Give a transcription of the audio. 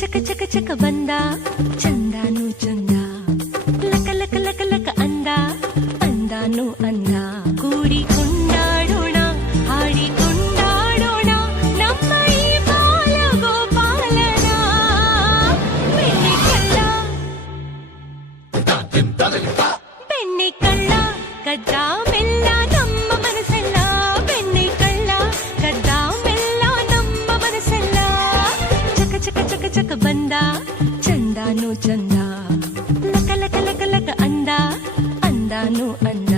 ಚಕ ಚಕ ಚಕ ಬಂದ ಚಂದಾನು ಚಂದ ಲಕ ಲಕ ಲಕ ಲಕ ಅಂದ ಅಂದಾನು ಅಂದ ಕೂಡಿ ಕೊಂಡಾಡೋಣ ಹಾಡಿ ಕೊಂಡಾಡೋಣ ನಮ್ಮ ಈ ಬಾಲ ಗೋಪಾಲನ ಬೆಣ್ಣೆ ಕಳ್ಳ ಬೆಣ್ಣೆ ಕಳ್ಳ ಕದ್ದ ಮೆಲ್ಲ ನಮ್ಮ ಮನಸ್ಸೆಲ್ಲ ಬೆಣ್ಣೆ ಕಳ್ಳ ಕದ್ದ ಮೆಲ್ಲ ನಮ್ಮ ಮನಸ್ಸೆಲ್ಲ ಚಕ ಚಕ ಚಕ ಚಕ ಬಂದ ಚಂದಾನು ಚಂದ ಲಕ ಲಕ ಲಕ ಲಕ ಅಂದ ಅಂದಾನು ಅಂದ